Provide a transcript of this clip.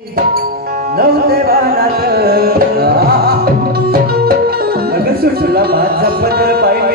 नवदेवानाथ बाणात अगं सुटला माझा पत्र पाहिजे.